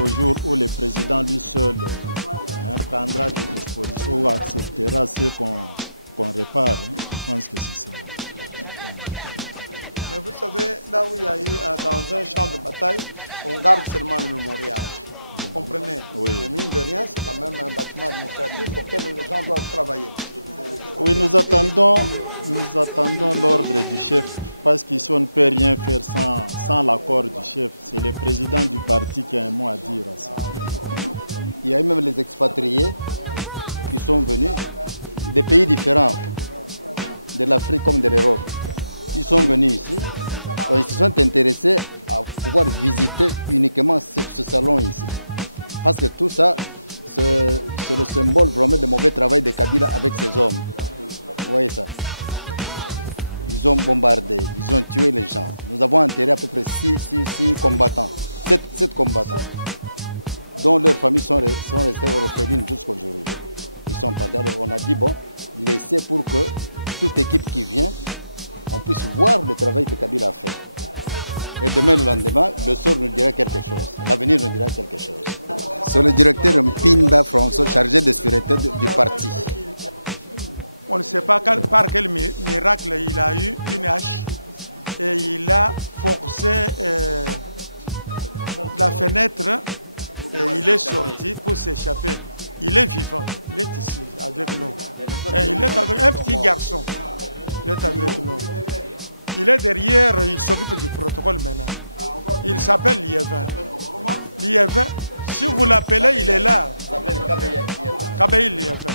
jusqu'au jour où le président lui seul prendra des dispositions ou acceptera ce qu'on répare. Je pense que c'est ça. Mais vous savez, là où il y a eu dans un champ de bataille, on garde seulement le mémorial. Vous comprenez? Oui. Mais mine de rien, c'est quand même un bâtiment administratif auquel les gens doivent travailler. Oui, nous attendons l'ordre du chef, parce qu'ici on ne peut rien faire sans l'accord du chef. C'est le président du parti qui a un mot à dire à ça. Il y a eu même les expatriés qui sont venus des pays différents, de l'Afrique comme de l'Europe. Ils sont venus ici, donc ils se sont intéressés à pouvoir visiter uniquement ce salon ici. Parce que tout ça, c'est le symbole vraiment du mauvais travail de Kabila avec ses hommes. Vous voyez ça? Ils ont bombardé, ils ont tué les gens. Nous avons enterré à peu près 6 combattants, 7 combattants, dont leurs familles sont restées orphelines jusqu'à aujourd'hui. Ils sont partis. Alors on a dit, bon, laissez pour que toute équipe qui vient, on puisse voir le travail que Kabila a fait. Et demain, le lendemain, le sort nous dira quelque chose. L'avenir nous dira quelque chose. C'est le directeur Mpinda François, chargé de sécurité du parti. On ne sait pas par quel miracle il a eu une hache et il a forcé la fenêtre et il est sorti pour s'échapper. Il est vivant, il est ici avec nous. Et il est avec un petit garçon. Il est avec nous. Il est derrière, il s'occupe du protocole maintenant. Il s'appelle Liévin. Liévin, si vous l'appelez, il est là. Il s'appelle Kabeï Liévin.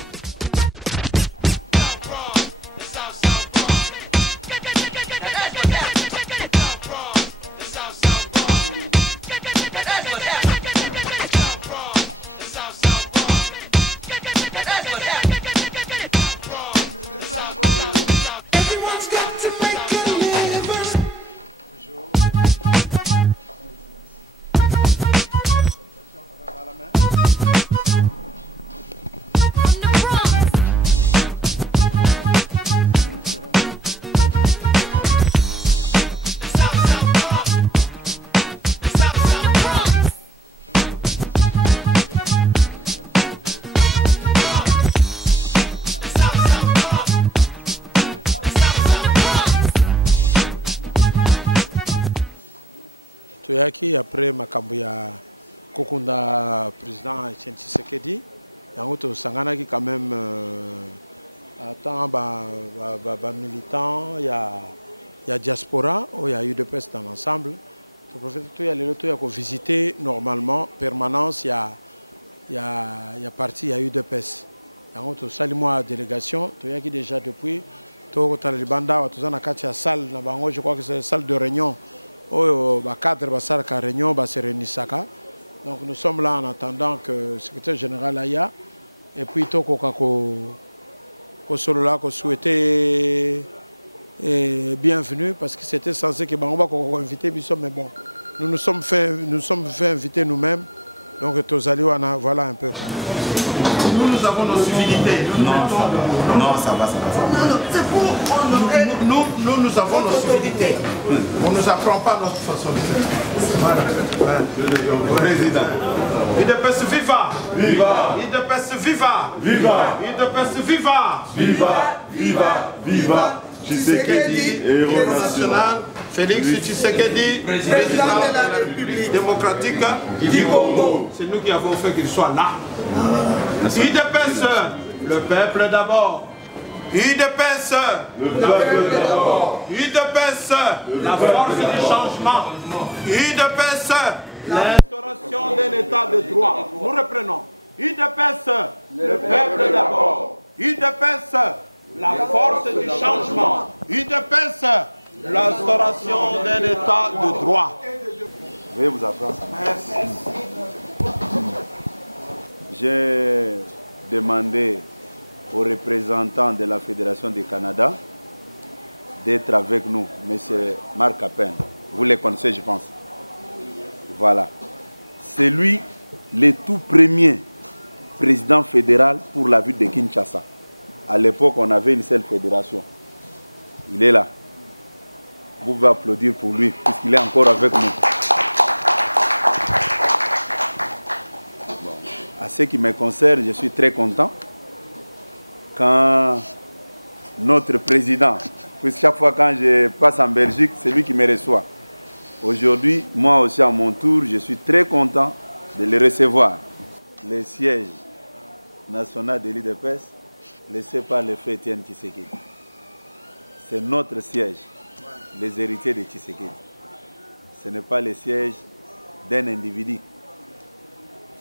Toyaki après Makambuya Kokunda président Etienne Tshisekedi, yango sangana qui quand même attend militant, il y a diaspora, il y a UDPS dans l'ensemble. Il y a les lotos qui visiter normalement permanence, il y a parti, il y a UDPS. Yango salimwa délégation, Toyaki déjà depuis to Talibanda, to na kati ya salle na bango, je crois que c'est salle de réunion. Cadre basarka réunion se réunissaka. Donc nous sommes là en attendant que le secrétaire général aille et puis toko solo là ko souhaiter bienvenue parce que c'était censé que on va inviter mais bon nous nous sommes fait inviter nous-mêmes donc tozali wana voilà un peu. Nous avons nos civilités. Non, ça va. Non, c'est pour honorer. Nous avons nos civilités. On ne nous apprend pas notre façon de faire. Voilà. Président. UDPS viva! Viva! UDPS viva! Viva! UDPS viva! Viva! Tshisekedi, héros national. Félix Tshisekedi, président de la République démocratique du Congo. C'est nous qui avons fait qu'il soit là. UDPS, le peuple d'abord. UDPS, le peuple d'abord. UDPS, la force du changement. UDPS, l'instauration d'un état de droit. Nous reprenons. UDPS, le peuple d'abord. UDPS, la force du changement. UDPS, l'instauration d'un état de droit. Veuillez vous asseoir. Merci. J'ai demandé aux représentants de la Fédération du Canada d'être avec nous, M. Marc Appen. Vous les connaissez, je pense. Voilà. C'est lui le tout premier président fédéral pour la ville de Kinshasa. À l'époque, on avait une seule fédération. Il est là. Vous pouvez applaudir pour lui, puisqu'il est encore avec nous. ce qui me concerne, je suis très content quand notre président, puisque chaque fois quand je passe en Belgique, c'est lui qui me reçoit. Aujourd'hui, moi aussi à mon tour, je suis très content de le recevoir. Le siège national de l'UDPS, laissé par le feu Étienne Tshisekedi. C'est notre siège, les héritiers de Tshisekedi. Ce n'est pas le siège d'un individu.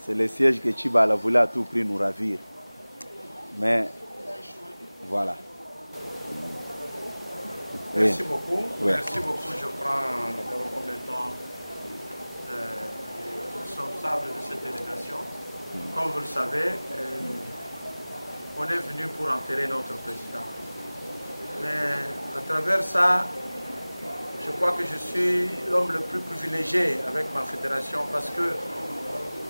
C'est le siège que Tchibala voulait à tout prix nous ravir. Mais voilà. Merci beaucoup. Oui. Merci beaucoup. Je prends la parole comme étant responsable de cette délégation. Comme vous le savez, on est venu pour enterrer notre président. Mais à travers ça, je crois que je suis l'homme le plus privilégié avec ma fédération parce que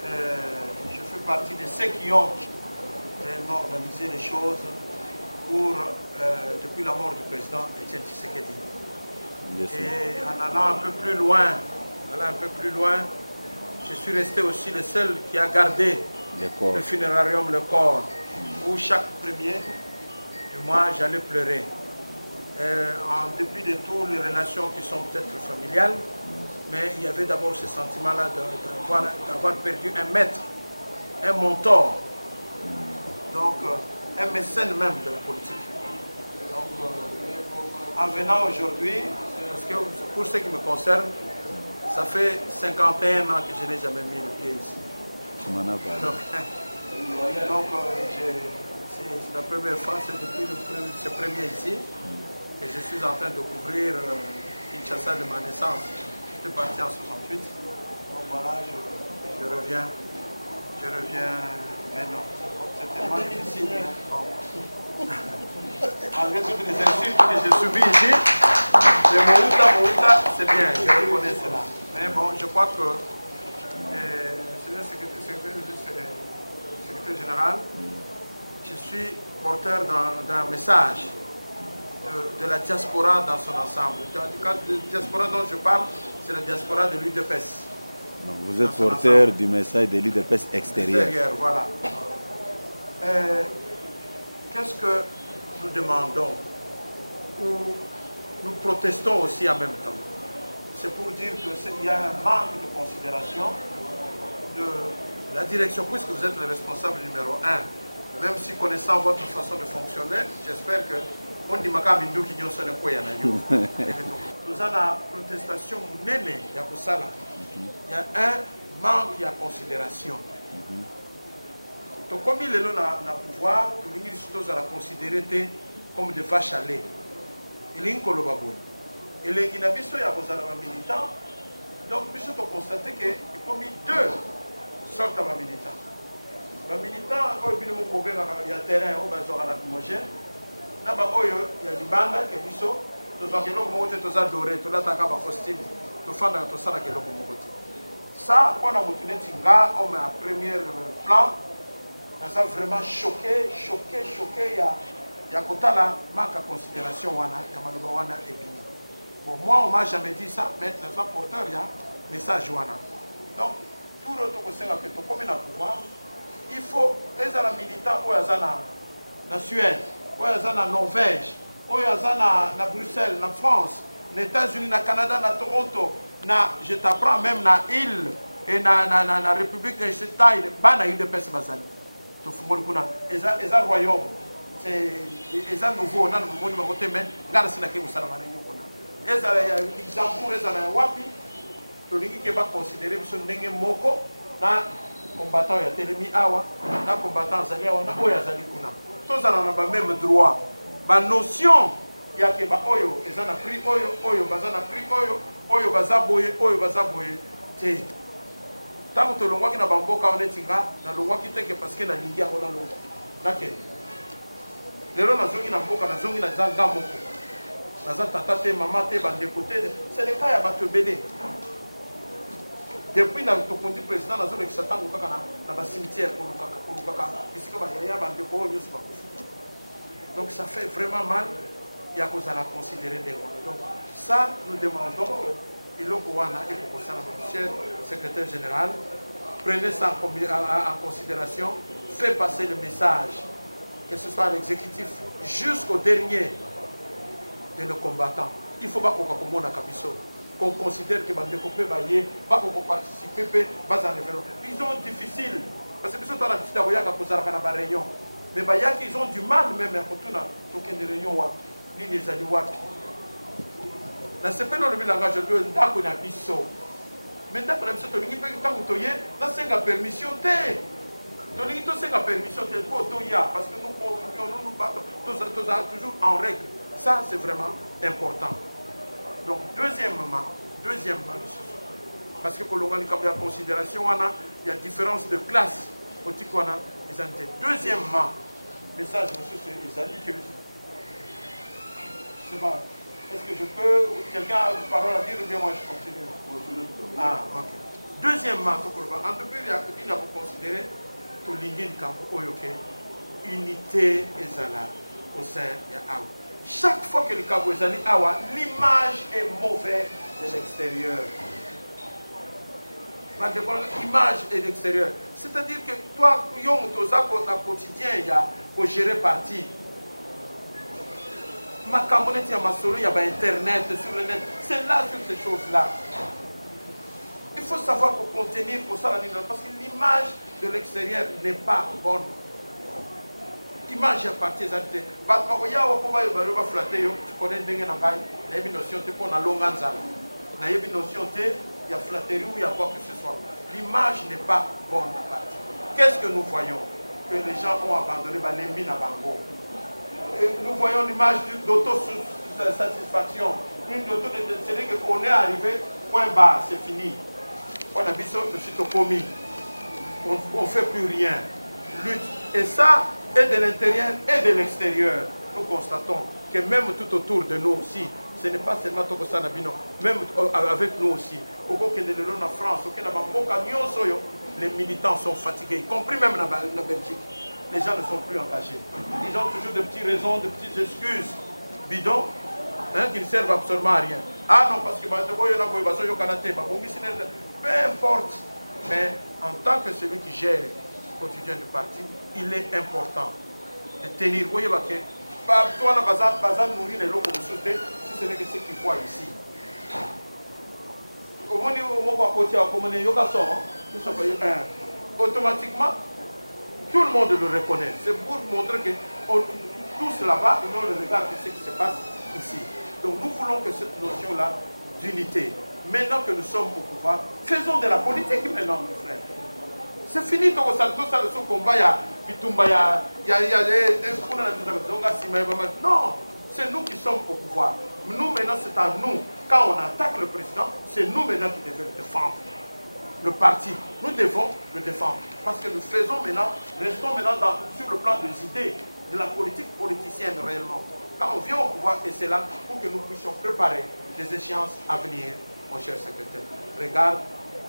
je fais partie de ceux qui ont organisé les choses depuis la mort du président Étienne Tshisekedi. Et en allant un peu plus loin, je suis resté aussi le seul qui a gardé le funérarium, le corps, où chaque premier du mois j'allais pleurer. En dépit de toutes les relations qui sont peut-être familiales, mais il y avait d'abord ce sentiment-là d'avoir perdu un maître, un mentor, donc un mécène même de la politique. Donc en venant aujourd'hui, parce que pour ce qui me concerne, ça fait 51 ans que je n'ai jamais mis le pied ici. Tu m'en as parlé. Donc c'est la première fois, c'est depuis ce premier ici. Et je suis en train de couvrir Kinshasa de ma naissance. J'étais parti en 68. Donc voilà, je reviens. Mais non, c'est tellement difficile. Bon. Malgré toutes les insultes que j'ai subies ici, le Mouta, c'est bien, je reconnais cela. Mais bon, je crois que c'est le secrétaire général, je suis porteur d'un message de la diaspora dans son ensemble. La diaspora dont je parle, c'est la diaspora de l'UDPS. Donc vous êtes porteur du message de l'UDPS extérieur. Voilà. Qu'est-ce que nous demandons ou nous protestons aussi en même temps? C'est pour dire qu'il y a un manque de considération de la direction, puisque vous êtes le responsable numéro 1. Même si connaissant votre façon de fonctionner, j'espère que on dit que nous avons une protestation. Il y a un manque de considération. Donc, comme il est là dans le pouvoir, nous devons considérer comme des vaches à lait. Il est un et les Guinabissos, il y a des militants. Donc, nous avons constaté qu'il y a deux sortes de militants. Les militants, il y a terrain, il y a homogène. Il y a des bandes qui sont dorés, qui sont costume, ça, quand on a monté Tinga, on met un premier plan, on a vraiment choqué. Il y a un manque de considération. Bon, moi, on ne m'a jamais dit ça, mais dans un porteur, il y a un message. Donc, tout le monde qui est pouvoir, il faut les militants qui sont en Suède, qui sont en Norvège, qui sont à Bruxelles, en France, aux États-Unis, au Canada, à Toronto, je t'apprends même dans l'île et dans la République de Chitaï, il y a des personnes qui sont royaume. C'est nouveau, on a côté, mais regarde ce qu'il y a Luxembourg, il y a Wapi, qui va considérer que c'est moko na combattant ya telemi awa na combattant zali awa na oya zali kuna tous na même droit ba notion ya ke ba oyo ezana prix oyo bazana prix oyo bazaboye te tango to longwa ki na bamboka on etinga na longwa ki teke parce que na lingi ya ona longo nake lelo na zongi na mboka na zongi na zanga moko na za tata te mama te bande côté c'est le cas ya bato belé. Depuis le président, nous avons dit que dans le cimetière, donc ça fait vraiment mal, il y a cause à la considérer. Donc ça, nous demandons que le Monsieur le secrétaire général, prenez ça en considération, faites passer le message, que ce soit l'exécutif jusqu'au dernier de nos combattants. Il ne faut pas qu'on considère que les copains pas qu'on participe, pas en référence. Ils sont difficiles, parce que ils sont dans la petite rayon. Mais ils ont du mal même à retourner des réunions ni les alliés. Dans ce pays, le langage de l'État, on a biso. Maintenant, on a biso, on a permission. Parce que nous contribuons, nous nous battons, toujours en règle. Ça, c'est vraiment important. Donc, deuxièmement, parce que pour le moment, il y a considération, il y a différence de classe. Deuxièmement, message, monsieur, c'est les amis que. C'est bon. Est-ce que je peux. Quelqu'un a une parole à dire ou bien moi je continue? Ah, ok. Deuxièmement, en tout cas, il y a pour considérer que l'unité est là au sein de Awa. Chaque fois que le Cabo est allé à Awa, l'image est mauvaise de l'extérieur. L'image est de l'extérieur. C'est-à-dire que toi, tu as quotidien, il y a pour gérer parti. Ma cambonette, il y a ma solo, il y a Internet, sur le net. C'est là, sur ces choses-là. Il faut savoir pour contenir pour ça, parce que l'image de l'extérieur n'est pas bonne. L'image est partie. Tu connais une notion, tu connais une notion, il y a flatterie ou il y a quoi que ce soit. L'image n'est pas bonne. Qu'est-ce que nous voyons? Que les gens ont abandonné les mines à Bango. Nous voyons l'image d'autosatisfaction. C'est-à-dire qu'on est arrivé, point bas, c'est fini. On a mis ça, on ne fait plus rien. Lutte. Et ça, et de l'intérieur et de l'extérieur, nous constatons que même tout autour de nous aussi, ce n'est pas seulement Tokosa Nabino, même avec nous aussi, au Canada, en France, au Canada, les militants sont fatigués, y compris même en Belgique. Les gens ne sont plus engagés. Ils ont toujours de petites raisons, de petites excuses bidons, qui ne servent absolument à rien. Ah non, parce que peu importe. Mais en tant que celui qui gère le quotidien du parti, il est important de tenir. Vous voyez, toi, on a nourrir les locaux si ce n'est que ce qu'ils voient ici. Automatiquement, tout le monde le reconnaît. C'est pour montrer que tous là-bas, ils ont le regard de ce qui se passe ici. Donc nous voulons que cette notion-là d'unité, maintenant que nous sommes au pouvoir, faisons de la politique maintenant, mes frères. C'est fini tout ça, le combat, il y a non, c'est nous qui sommes au pouvoir. Nous maintenant, c'est à nous. Quand on attaque le président, c'est nous maintenant qui devons le défendre. Le parti, nous devons le défendre. Parce que nous faisons maintenant, restons maintenant sur le plan des idées, de la politique politicienne réellement. Quand on vient au pouvoir, et c'est là pour que nous puissions préparer les échéances à venir, mon cher secrétaire. Regarde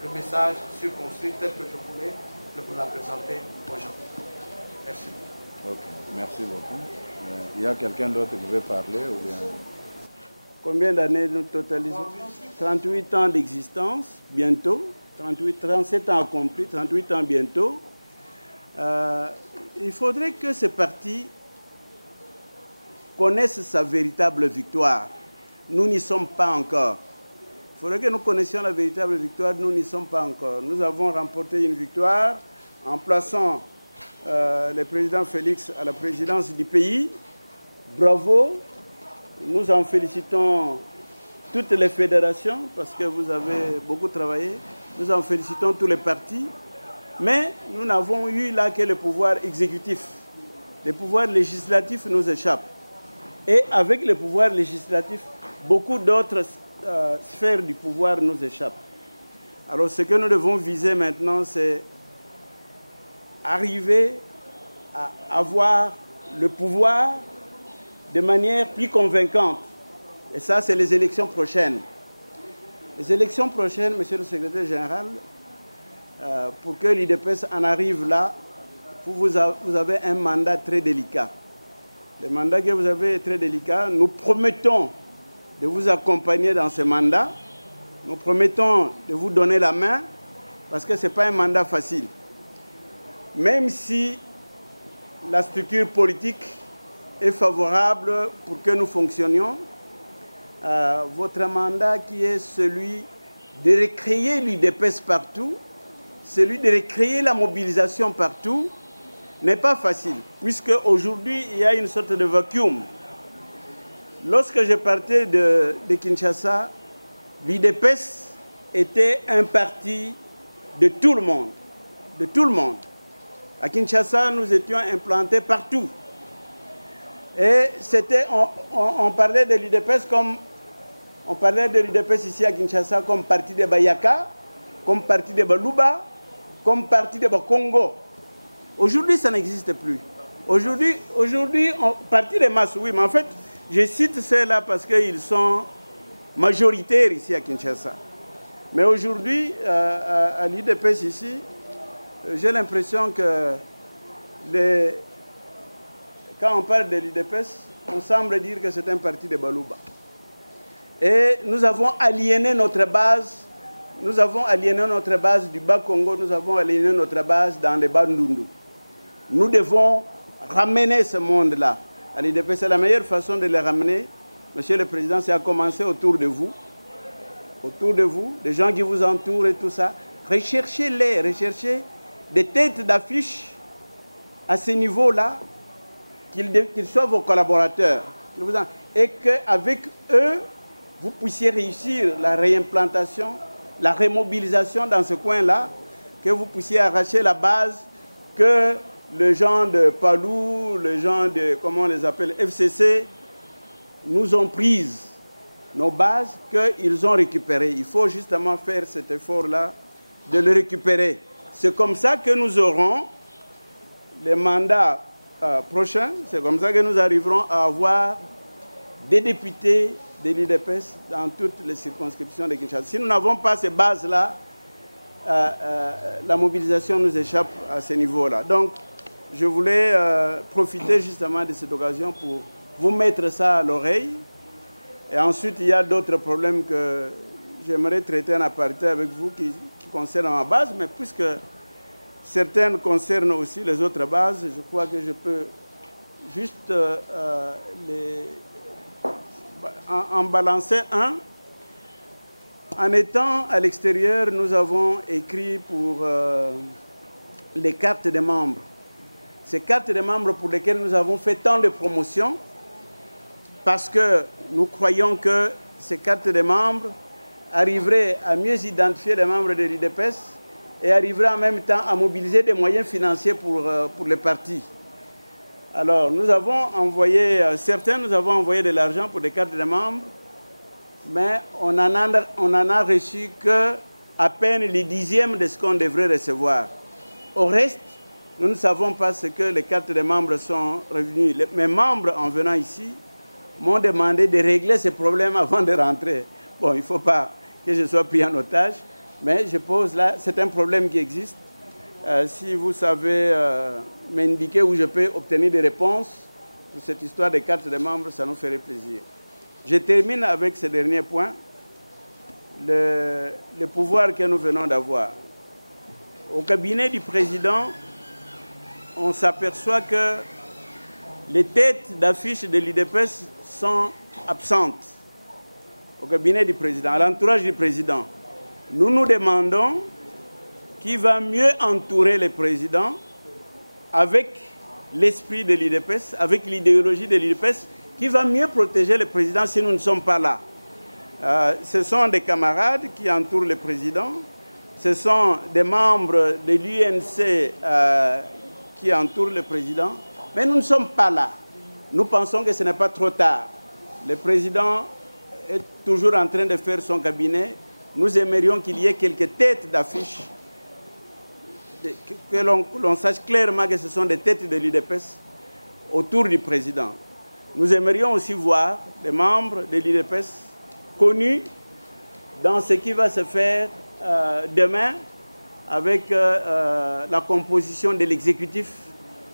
le message circonscrit tel que je voulais le la présenter aux gens. Merci beaucoup. Ok, merci beaucoup. Il y a quelqu'un d'autre qui veut parler ou bien... Combien d'années nous totalisons? 38 ans d'existence, bientôt. 37 ans accomplis, 38 ans bientôt. Il faudrait que ce parti connaisse sa véritable victoire. Nous n'y sommes pas encore. Il faudrait que nous connaissions la véritable victoire, nous n'y sommes pas encore. Nous avons remporté une victoire en plaçant le président Félix à la présidence du pays. Bravo. Nous en félicitons toutes les fédérations parce que vous avez beaucoup travaillé. Nous en félicitons tous les partis. Mais nous n'avons eu là que le pouvoir exécutif. Le pouvoir législatif nous échappe. Et avec le pouvoir législatif, beaucoup d'autres sphères du pouvoir nous échappent. Alors ce que nous devons viser maintenant, c'est arriver à avoir le pouvoir de manière plus convaincante. Et ça, c'est les élections prochaines. Les élections prochaines, monsieur le secrétaire général, pour que l'UDPS en arrive là, vous avez un mandat très délicat. Le mandat que vous avez est très délicat. Nous promettons de vous accompagner dans ce mandat. Nous promettons de vous donner la main parce que ce n'est pas un mandat facile. Même si la structure politique est favorable pour que nous fonctionnions, votre mandat qui est celui de recréer l'UDPS partout, celui de recréer la mobilisation partout, n'est pas facile, puisque aujourd'hui il y a une sorte de vacuum. Lorsque je partais de Kinshasa, l'UDPS était un parti de tout le monde. De tout le monde. À Kinshasa, nous étions implantés partout. Et on parlait de l'UDPS comme... On parlait de l'UDPS ici à Kinshasa comme parti de Bayaka, comme parti de Baluba, comme parti de Congo. Aujourd'hui, ça n'existe plus. Aujourd'hui, parti des masses, oui, mais en fait, je cite ceux-là parce qu'ils sont majoritaires ici à Kinshasa. Mais aujourd'hui, à l'UDPS ici, j'ai l'impression que quand on parle de l'UDPS, on semble dire que c'est un parti de Baluba. Et nous avons aliéné notre base. Nous avons aliéné notre base du Bas-Congo, nous avons aliéné notre base dans les Bandundu. Nous devons ramener ce monde-là à l'UDPS. C'est la meilleure façon de les ramener, Monsieur le Président, c'est à commencer autour de vous, des gens qui vous entourent et tout ça. Recherchez-les, recherchez des têtes d'affiche à ce niveau-là, qu'ils soient vos collaborateurs. Et qu'avec eux, vous puissiez réussir la réimplantation, la remobilisation dans ce coin-là, que vous puissiez arracher la base, que les gens de Palou, les gens de, comment on les appelle, FCC, nous ont prises nos bases, qu'ils ont récupérées. Il faut justement faire cet effort-là, de les récupérer. C'est comme ça que nous aurons les mandats prochains, c'est comme ça que nous arriverons à avoir des députés de l'UDPS dans toutes les circonscriptions de Kinshasa. Si nous n'avons pas ces bases-là, la mobilisation nous échappe à ce niveau-là. Donc, je voulais profiter justement de cette occasion pour vous mettre ça à l'oreille. Et ensuite, il y a d'autres problèmes que j'aimerais traiter en aparté avec vous qui concernent ma base, mais puisque certaines concernent aussi les autres bases, je crois que je peux juste en balancer un. En étant à l'extérieur, nous avons écrit pour les cartes des membres. Ces cartes des membres pour lesquelles nous avons fait tant de promotions, parce que nous croyons que ces cartes des membres arriveraient à mieux identifier les membres de l'UDPS et arriveraient en même temps à mobiliser des moyens financiers pour les partis. Alors, nous avons envoyé, certains nous avons envoyé de l'argent pour des cartes de membres, mais on n'en a reçu qu'à peine les dixièmes de ce qu'on devrait recevoir. Au reste, nous ne savons pas ce que les cartes de membres sont revenues. Mes membres, en venant ici, m'ont demandé de régler ces problèmes avant de rentrer. Bon, il ne faut pas que je sois pris en otage, mais je pose là, c'est un problème qui existe. Si vous savez m'indiquer où je peux obtenir des réponses pour cette histoire des cartes de membres, ça nous ferait plaisir. Je termine avec ce dernier point, le pouvoir que nous venons d'avoir. Au cabinet du président, on s'aperçoit que les têtes d'affiche de l'UDPS sont absentes. Au cabinet du président, à l'entourage du président. Nous nous demandons qui va mieux entourer le président avec l'esprit de l'UDPS, avec l'idéologie de l'UDPS, qui va mieux protéger le président si nous ne sommes pas là. Ce sont des camarades qui entourent le président, ce sont des membres de l'UNC qui entourent le président, mais nous ne sommes pas là. Nous pensons que ce n'est pas trop tard. Le président est toujours en train de faire son cabinet. Nous aimerions qu'il y ait quelques têtes d'affiche, que l'on sache clairement que ce sont des têtes de l'UDPS autour du président. Nous aimerions aussi voir des membres de l'UDPS connus dans ce qui va se faire demain avec la composition de l'exécutif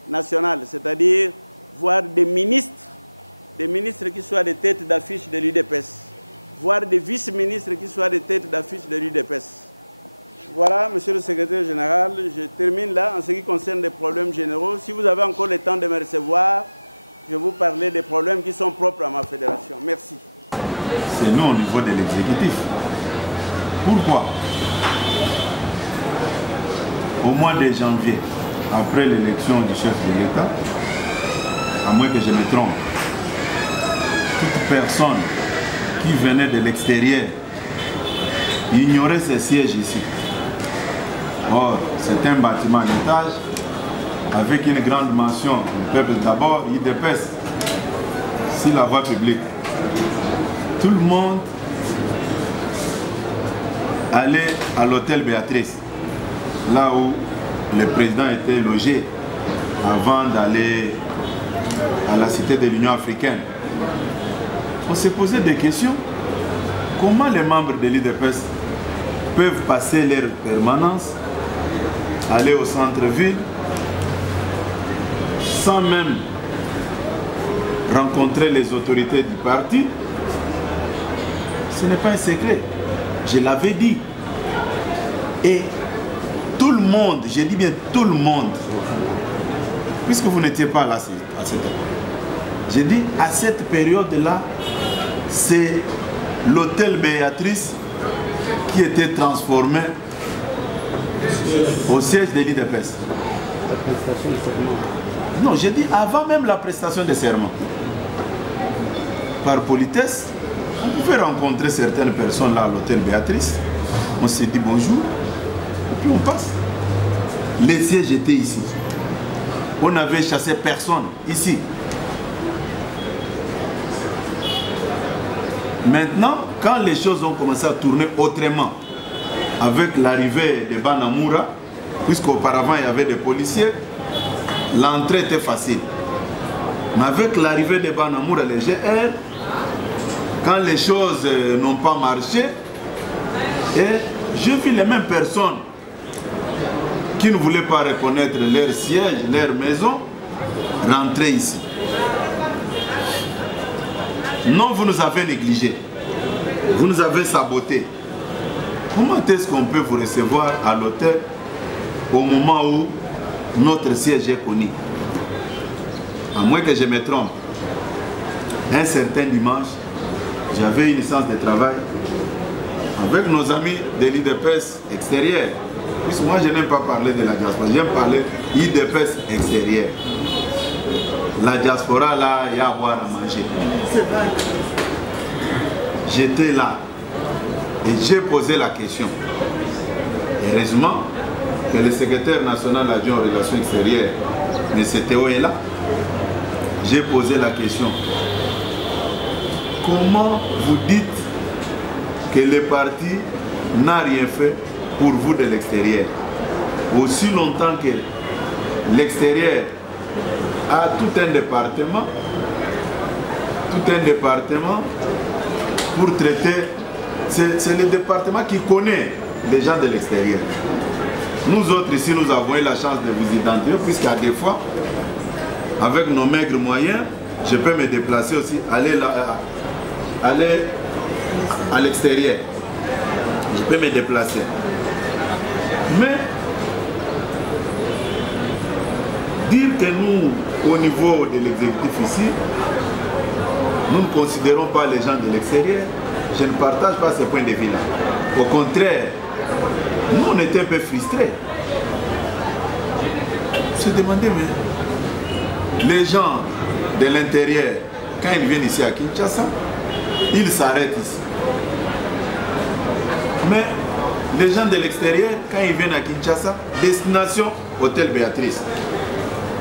national, c'est-à-dire voir des ministres qui soient des têtes d'affiche de l'UDPS, voir des vice-ministres qui soient des têtes d'affiche de l'UDPS. Voilà, monsieur le secrétaire général, je termine là en ce qui concerne les problèmes généraux. Si vous avez encore le temps de me recevoir, je vais vous parler des problèmes qui sont propres à ma fédération. Merci. C'est nous au niveau de l'exécutif. Pourquoi? Au mois de janvier, après l'élection du chef de l'État, à moins que je me trompe, toute personne qui venait de l'extérieur ignorait ces sièges ici. Or, c'est un bâtiment à étage avec une grande mention du peuple d'abord, IDPS, sur la voie publique. Tout le monde allait à l'hôtel Béatrice, là où le président était logé avant d'aller à la cité de l'Union africaine. On s'est posé des questions. Comment les membres de l'IDPS peuvent passer leur permanence, aller au centre-ville, sans même rencontrer les autorités du parti? Ce n'est pas un secret. Je l'avais dit. Et tout le monde, je dis bien tout le monde, puisque vous n'étiez pas là à cette époque, j'ai dit à cette période-là, c'est l'hôtel Béatrice qui était transformé au siège de l'IDPS. La prestation de serment. Non, j'ai dit avant même la prestation de serment. Par politesse, on pouvait rencontrer certaines personnes là à l'hôtel Béatrice. On s'est dit bonjour, et puis on passe. Les sièges étaient ici. On n'avait chassé personne ici. Maintenant, quand les choses ont commencé à tourner autrement, avec l'arrivée de Banamura, puisqu'auparavant il y avait des policiers, l'entrée était facile. Mais avec l'arrivée de Banamura, les GR, quand les choses n'ont pas marché, et j'ai vu les mêmes personnes qui ne voulaient pas reconnaître leur siège, leur maison, rentrer ici. Non, vous nous avez négligés. Vous nous avez sabotés. Comment est-ce qu'on peut vous recevoir à l'hôtel au moment où notre siège est connu? À moins que je me trompe. Un certain dimanche, j'avais une séance de travail avec nos amis de l'IDPS extérieur. Puisque moi, je n'aime pas parler de la diaspora, j'aime parler d'IDPS extérieur. La diaspora, là, il y a à boire, à manger. J'étais là et j'ai posé la question. Heureusement que le secrétaire national adjoint aux relations extérieures, M. Théo, est là. J'ai posé la question. Comment vous dites que le parti n'a rien fait pour vous de l'extérieur? Aussi longtemps que l'extérieur a tout un département pour traiter, c'est le département qui connaît les gens de l'extérieur. Nous autres ici, nous avons eu la chance de vous identifier, puisqu'à des fois, avec nos maigres moyens, je peux me déplacer aussi, aller à l'extérieur. Je peux me déplacer. Mais dire que nous, au niveau de l'exécutif ici, nous ne considérons pas les gens de l'extérieur, je ne partage pas ce point de vue-là. Au contraire, nous on était un peu frustrés. On se demandait, mais les gens de l'intérieur, quand ils viennent ici à Kinshasa, ils s'arrêtent ici. Mais les gens de l'extérieur, quand ils viennent à Kinshasa, destination Hôtel Béatrice.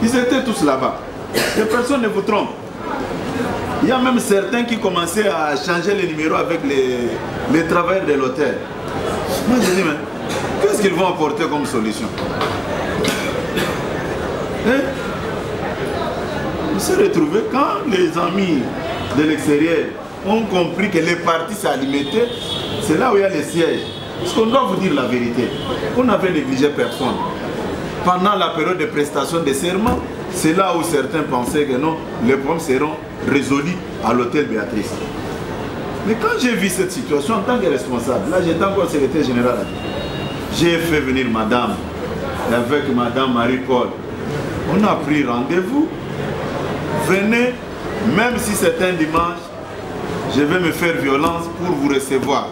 Ils étaient tous là-bas. Et personne ne vous trompe. Il y a même certains qui commençaient à changer les numéros avec les travailleurs de l'hôtel. Moi je dis, mais qu'est-ce qu'ils vont apporter comme solution? On s'est retrouvés quand les amis de l'extérieur ont compris que les partis s'alimentaient, c'est là où il y a les sièges. Parce qu'on doit vous dire la vérité. On n'avait négligé personne. Pendant la période de prestation de serment, c'est là où certains pensaient que non, les problèmes seront résolus à l'hôtel Béatrice. Mais quand j'ai vu cette situation en tant que responsable, là j'étais encore secrétaire général, j'ai fait venir madame, et avec madame Marie-Paul, on a pris rendez-vous. Venez, même si c'est un dimanche, je vais me faire violence pour vous recevoir.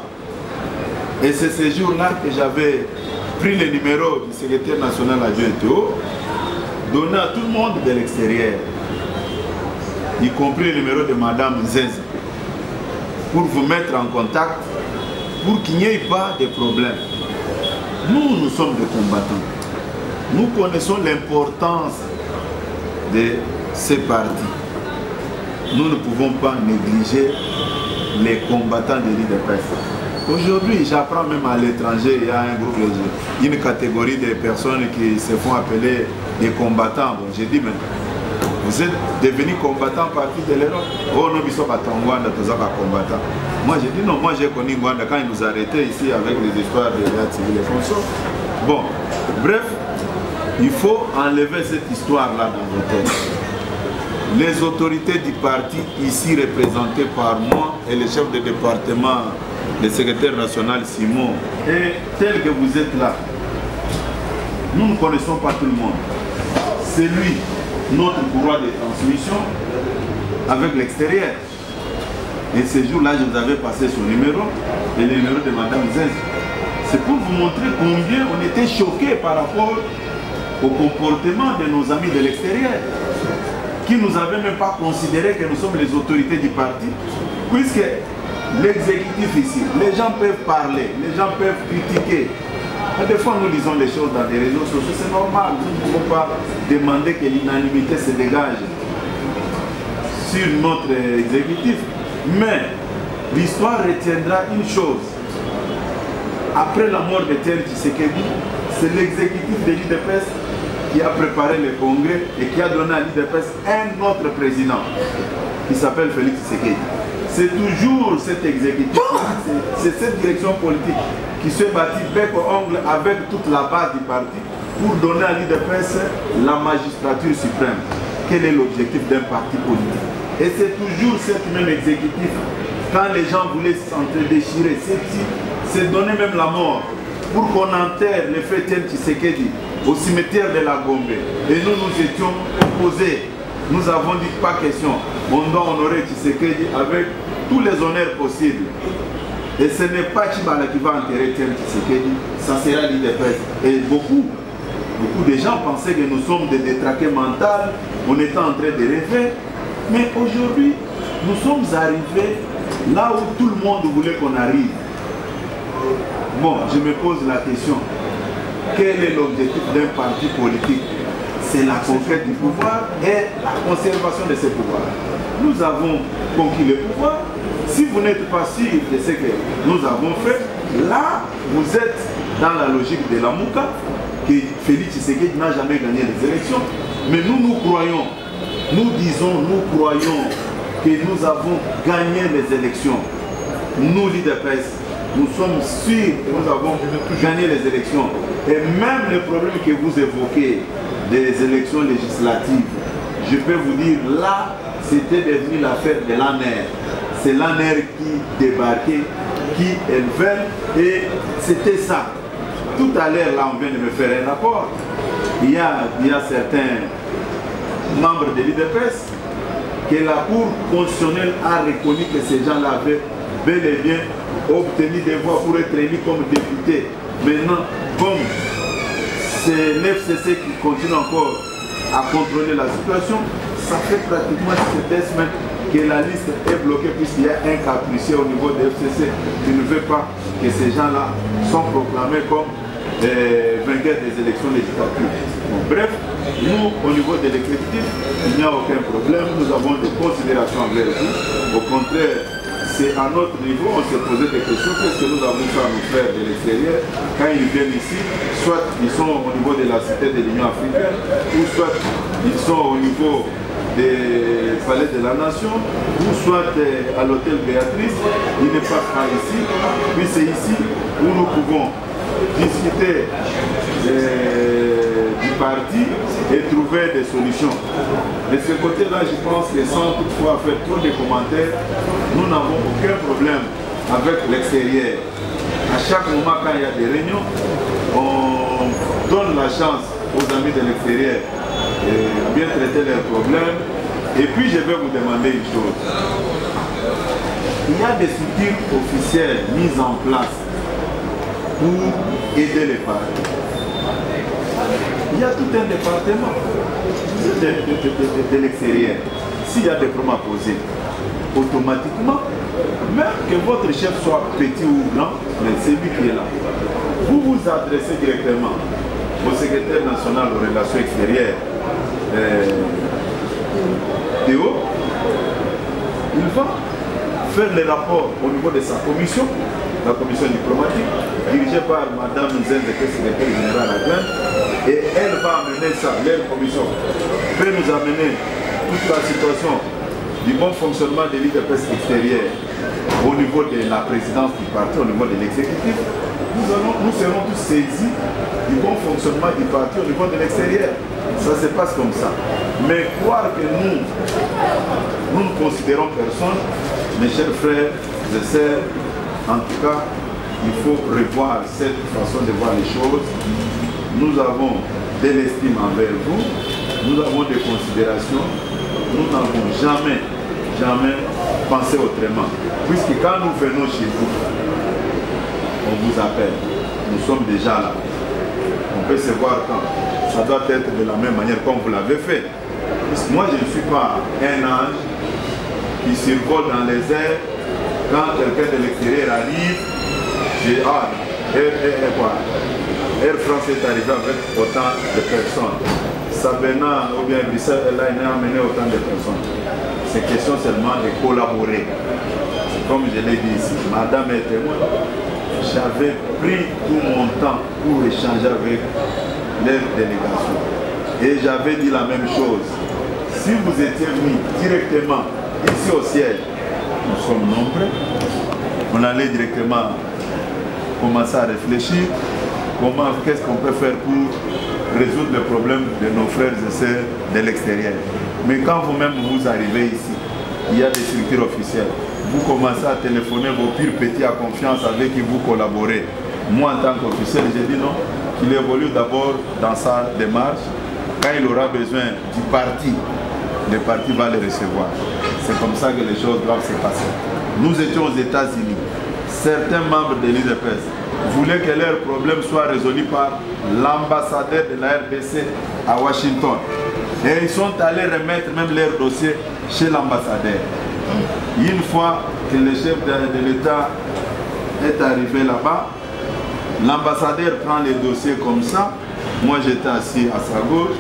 Et c'est ce jour-là que j'avais pris le numéro du secrétaire national adjoint Théo, donné à tout le monde de l'extérieur, y compris le numéro de madame Zez, pour vous mettre en contact, pour qu'il n'y ait pas de problème. Nous sommes des combattants. Nous connaissons l'importance de ces partis. Nous ne pouvons pas négliger les combattants de l'IDPS. Aujourd'hui, j'apprends même à l'étranger, il y a un groupe, une catégorie de personnes qui se font appeler des combattants. Bon, j'ai dit, mais vous êtes devenus combattants partie de l'Europe. Oh non, ils sont à Tangwanda, tous les combattants. Moi, j'ai dit non, moi j'ai connu Rwanda quand ils nous arrêtaient ici avec les histoires de la civile et consorts. Bon, bref, il faut enlever cette histoire-là dans vos têtes. Les autorités du parti ici représentées par moi et le chef de département, le secrétaire national Simon, et tel que vous êtes là, nous ne connaissons pas tout le monde. C'est lui, notre courroie de transmission avec l'extérieur. Et ce jour-là, je vous avais passé son numéro et le numéro de madame Zez. C'est pour vous montrer combien on était choqués par rapport au comportement de nos amis de l'extérieur, qui ne nous avaient même pas considéré que nous sommes les autorités du parti, puisque l'exécutif ici, les gens peuvent parler, les gens peuvent critiquer. Et des fois, nous lisons les choses dans les réseaux sociaux, c'est normal. Nous ne pouvons pas demander que l'unanimité se dégage sur notre exécutif. Mais l'histoire retiendra une chose. Après la mort de Etienne Tshisekedi, c'est l'exécutif de l'IDPS qui a préparé le congrès et qui a donné à l'IDPS un autre président qui s'appelle Félix Tshisekedi. C'est toujours cet exécutif, c'est cette direction politique qui se bâtit bec au ongle avec toute la base du parti pour donner à l'IDPS la magistrature suprême. Quel est l'objectif d'un parti politique? Et c'est toujours cet même exécutif, quand les gens voulaient s'entre-déchirer, c'est donner même la mort pour qu'on enterre le fait Etienne Tshisekedi au cimetière de la Gombe. Et nous étions opposés. Nous avons dit pas question. On doit honorer Tshisekedi avec tous les honneurs possibles. Et ce n'est pas Chibala qui va enterrer Etienne Tshisekedi, ça sera l'IDPS. Et beaucoup de gens pensaient que nous sommes des détraqués mentaux, on était en train de rêver. Mais aujourd'hui, nous sommes arrivés là où tout le monde voulait qu'on arrive. Bon, je me pose la question. Quel est l'objectif d'un parti politique? C'est la conquête du pouvoir et la conservation de ce pouvoir. Nous avons conquis le pouvoir. Si vous n'êtes pas sûr de ce que nous avons fait, là, vous êtes dans la logique de la Mouka, que Félix Tshisekedi n'a jamais gagné les élections. Mais nous croyons, nous disons, nous croyons que nous avons gagné les élections. Nous, l'IDPS, nous sommes sûrs que nous avons gagné les élections. Et même les problèmes que vous évoquez des élections législatives, je peux vous dire, là, c'était devenu l'affaire de l'ANER. C'est l'ANER qui débarquait, qui élevait, et c'était ça. Tout à l'heure, là, on vient de me faire un rapport. Il y a certains membres de l'IDPS que la Cour constitutionnelle a reconnu que ces gens-là avaient bel et bien obtenu des voix pour être élus comme députés. Maintenant, comme c'est l'FCC qui continue encore à contrôler la situation, ça fait pratiquement 7 semaines que la liste est bloquée puisqu'il y a un capricieux au niveau de l'FCC qui ne veut pas que ces gens-là soient proclamés comme vainqueurs des élections législatives. Bon, bref, nous, au niveau de l'exécutif, il n'y a aucun problème, nous avons des considérations envers vous. Au contraire, c'est à notre niveau, on s'est posé des questions, qu'est-ce que nous avons fait à nos frères de l'extérieur quand ils viennent ici, soit ils sont au niveau de la cité de l'Union africaine, ou soit ils sont au niveau des palais de la nation, ou soit à l'hôtel Béatrice, ils ne passent pas ici, puis c'est ici où nous pouvons discuter du parti et trouver des solutions. De ce côté-là, je pense que sans toutefois faire trop de commentaires, nous n'avons aucun problème avec l'extérieur. À chaque moment, quand il y a des réunions, on donne la chance aux amis de l'extérieur de bien traiter leurs problèmes. Et puis je vais vous demander une chose. Il y a des structures officielles mises en place pour aider les partis. Il y a tout un département de l'extérieur. S'il y a des problèmes à poser, automatiquement, même que votre chef soit petit ou grand, mais c'est lui qui est là. Vous vous adressez directement au secrétaire national aux relations extérieures, Théo. Il va faire les rapports au niveau de sa commission, la commission diplomatique, dirigée par Mme Nzen, secrétaire générale adjointe, et elle va amener ça, leur commission peut nous amener toute la situation du bon fonctionnement de l'IDPS extérieure au niveau de la présidence du parti, au niveau de l'exécutif. Nous serons tous saisis du bon fonctionnement du parti au niveau de l'extérieur. Ça se passe comme ça. Mais croire que nous ne considérons personne, mes chers frères et sœurs, en tout cas, il faut revoir cette façon de voir les choses. Nous avons de l'estime envers vous, nous avons des considérations, nous n'avons jamais pensé autrement. Puisque quand nous venons chez vous, on vous appelle, nous sommes déjà là. On peut se voir quand. Ça doit être de la même manière comme vous l'avez fait. Moi, je ne suis pas un ange qui survole dans les airs. Quand quelqu'un de l'extérieur arrive, j'ai Air France est arrivé avec autant de personnes. Sabena ou bien Bissau elle a amené autant de personnes. C'est question seulement de collaborer. Comme je l'ai dit ici, Madame est témoin. J'avais pris tout mon temps pour échanger avec les délégations. Et j'avais dit la même chose. Si vous étiez venus directement ici au siège, nous sommes nombreux. On allait directement commencer à réfléchir. Qu'est-ce qu'on peut faire pour résoudre les problèmes de nos frères et sœurs de l'extérieur. Mais quand vous-même vous arrivez ici, il y a des structures officielles. Vous commencez à téléphoner vos pires petits à confiance avec qui vous collaborez. Moi, en tant qu'officiel, j'ai dit non, qu'il évolue d'abord dans sa démarche. Quand il aura besoin du parti, le parti va le recevoir. C'est comme ça que les choses doivent se passer. Nous étions aux États-Unis. Certains membres de l'IDPS voulaient que leurs problèmes soient résolus par l'ambassadeur de la RDC à Washington. Et ils sont allés remettre même leur dossier chez l'ambassadeur. Une fois que le chef de l'État est arrivé là-bas, l'ambassadeur prend les dossiers comme ça. Moi j'étais assis à sa gauche.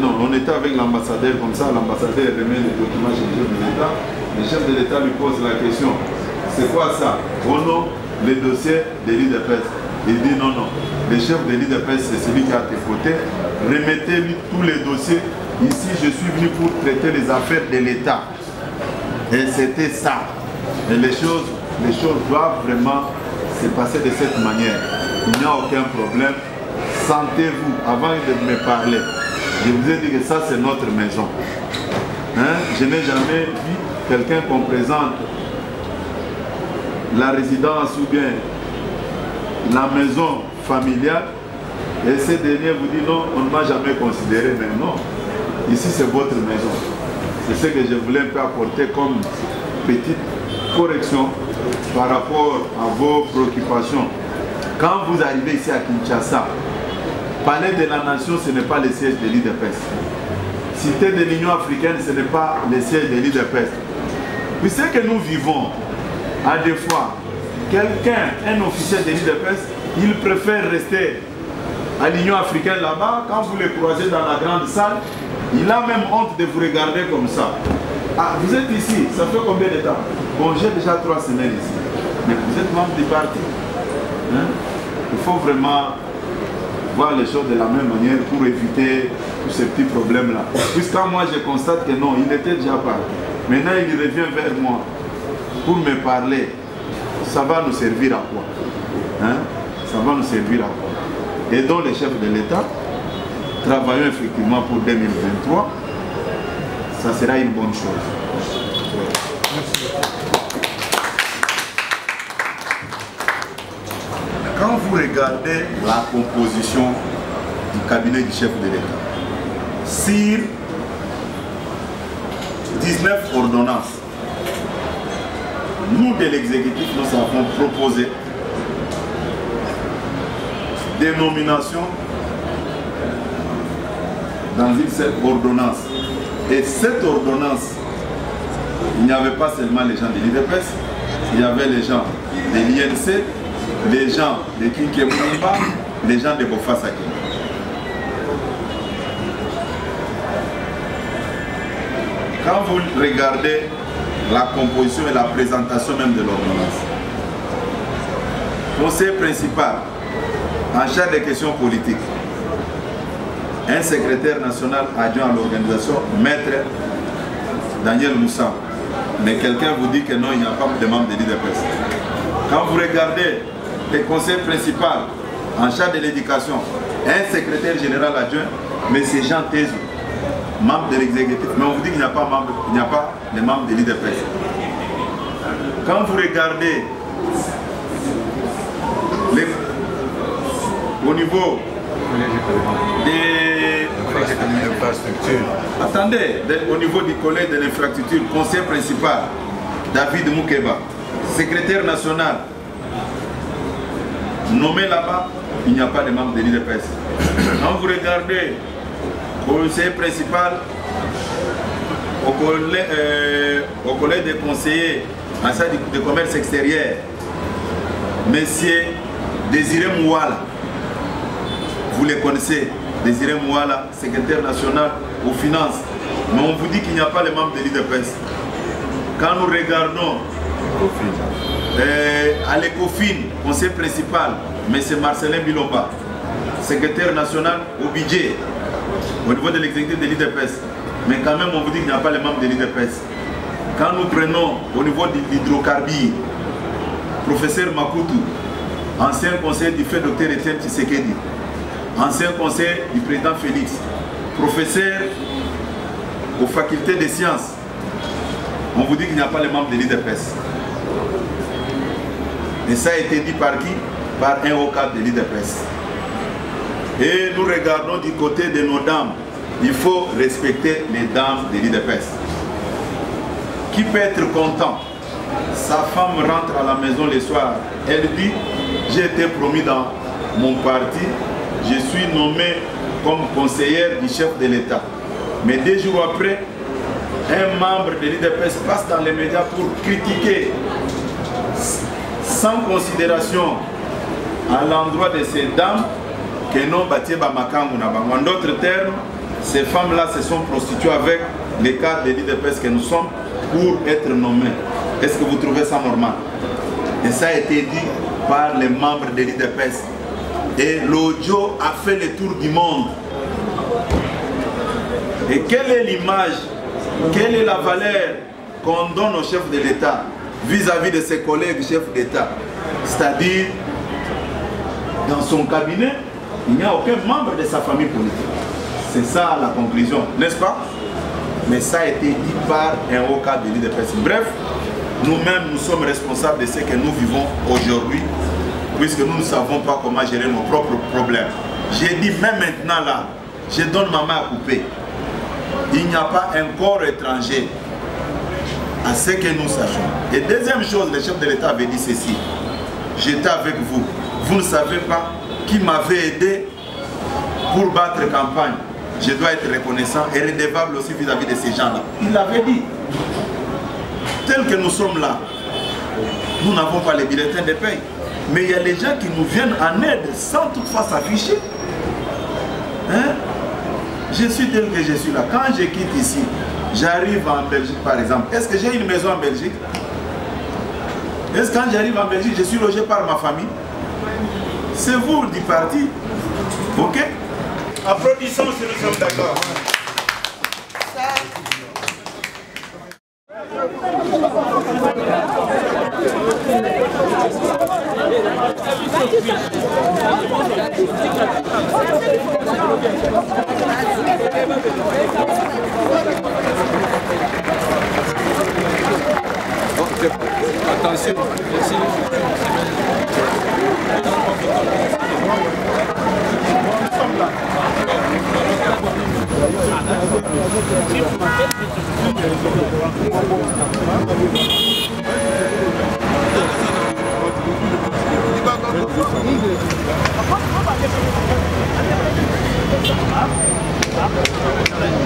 Non, on était avec l'ambassadeur comme ça. L'ambassadeur remet les documents chez le chef de l'État. Le chef de l'État lui pose la question. C'est quoi ça? Oh non, les dossiers de l'IDPS. Il dit non, non. Le chef de l'IDPS, c'est celui qui est à tes côtés. Remettez-lui tous les dossiers. Ici, je suis venu pour traiter les affaires de l'État. Et c'était ça. Et les choses doivent vraiment se passer de cette manière. Il n'y a aucun problème. Sentez-vous, avant de me parler, je vous ai dit que ça, c'est notre maison. Hein? Je n'ai jamais vu quelqu'un qu'on présente la résidence ou bien la maison familiale et ces derniers vous disent non, on ne m'a jamais considéré, mais non, ici c'est votre maison. C'est ce que je voulais un peu apporter comme petite correction par rapport à vos préoccupations. Quand vous arrivez ici à Kinshasa, Palais de la Nation, ce n'est pas le siège de l'IDPS. Cité de l'Union africaine, ce n'est pas le siège de l'IDPS. Vous savez que nous vivons à des fois, quelqu'un, un officier de l'IDPS, il préfère rester à l'Union africaine là-bas. Quand vous le croisez dans la grande salle, il a même honte de vous regarder comme ça. Ah, vous êtes ici, ça fait combien de temps? Bon, j'ai déjà 3 semaines ici. Mais vous êtes membre du parti. Hein? Il faut vraiment voir les choses de la même manière pour éviter tous ces petits problèmes-là. Puisqu'à moi, je constate que non, il était déjà parti. Maintenant, il revient vers moi pour me parler. Ça va nous servir à quoi? Hein? Ça va nous servir à quoi? Aidons les chefs de l'État. Travaillons effectivement pour 2023. Ça sera une bonne chose. La Quand vous regardez la composition du cabinet du chef de l'État, sur 19 ordonnances, nous de l'exécutif, nous avons proposé des nominations dans une seule ordonnance. Et cette ordonnance, il n'y avait pas seulement les gens de l'IDPS, il y avait les gens de l'INC, les gens de Kinkemumba, les gens de Bofasaki. Quand vous regardez la composition et la présentation même de l'ordonnance, conseil principal en charge des questions politiques, un secrétaire national adjoint à l'organisation, maître Daniel Moussa. Mais quelqu'un vous dit que non, il n'y a pas de membres de l'IDPS. Quand vous regardez le conseil principal en charge de l'éducation, un secrétaire général adjoint, M. Jean Tézou, membre de l'exécutif, mais on vous dit qu'il n'y a pas de membres de l'IDPS. Quand vous regardez au niveau des infrastructures, attendez, au niveau du collège de l'infrastructure, conseil principal, David Moukeba, secrétaire national, nommé là-bas, il n'y a pas de membres de l'IDPS. Quand vous regardez au conseil principal, au collège des conseillers en charge de commerce extérieur, Monsieur Désiré Mouala, vous les connaissez, Désiré Mouala, secrétaire national aux finances, mais on vous dit qu'il n'y a pas les membres de l'IDPS. Quand nous regardons à l'ECOFIN, conseil principal, M. Marcelin Bilomba, secrétaire national au budget, au niveau de l'exécutif de l'IDPS, mais quand même on vous dit qu'il n'y a pas les membres de l'IDPS. Quand nous prenons au niveau de l'hydrocarbure, professeur Makutu, ancien conseiller du fait Dr Etienne Tshisekedi, ancien conseiller du président Félix, professeur aux facultés des sciences, on vous dit qu'il n'y a pas les membres de l'IDPS. Et ça a été dit par qui? Par un haut cadre de l'IDPS. Et nous regardons du côté de nos dames. Il faut respecter les dames de l'IDPS. Qui peut être content? Sa femme rentre à la maison le soir. Elle dit, j'ai été promu dans mon parti. Je suis nommé comme conseillère du chef de l'État. Mais 2 jours après, un membre de l'IDPS passe dans les médias pour critiquer sans considération à l'endroit de ces dames que non bâti bamakangu na bango. En d'autres termes, ces femmes-là se sont prostituées avec les cadres de l'IDPS que nous sommes pour être nommés. Est-ce que vous trouvez ça normal? Et ça a été dit par les membres de l'IDPS. Et l'audio a fait le tour du monde. Et quelle est l'image, quelle est la valeur qu'on donne au chef de l'État vis-à-vis de ses collègues chefs d'État? C'est-à-dire, dans son cabinet, il n'y a aucun membre de sa famille politique. C'est ça la conclusion, n'est-ce pas? Mais ça a été dit par un haut cadre de l'IDPS. Bref, nous-mêmes, nous sommes responsables de ce que nous vivons aujourd'hui, puisque nous ne savons pas comment gérer nos propres problèmes. J'ai dit, même maintenant là, je donne ma main à couper. Il n'y a pas un corps étranger à ce que nous sachions. Et deuxième chose, le chef de l'État avait dit ceci. J'étais avec vous. Vous ne savez pas qui m'avait aidé pour battre campagne. Je dois être reconnaissant et redevable aussi vis-à-vis de ces gens-là. Il l'avait dit. Tel que nous sommes là, nous n'avons pas les bulletins de paie. Mais il y a les gens qui nous viennent en aide sans toutefois s'afficher. Hein? Je suis tel que je suis là. Quand je quitte ici, j'arrive en Belgique par exemple. Est-ce que j'ai une maison en Belgique? Est-ce que quand j'arrive en Belgique, je suis logé par ma famille? C'est vous du parti. Ok? Applaudissons si nous sommes d'accord. Attention, merci. Thank you.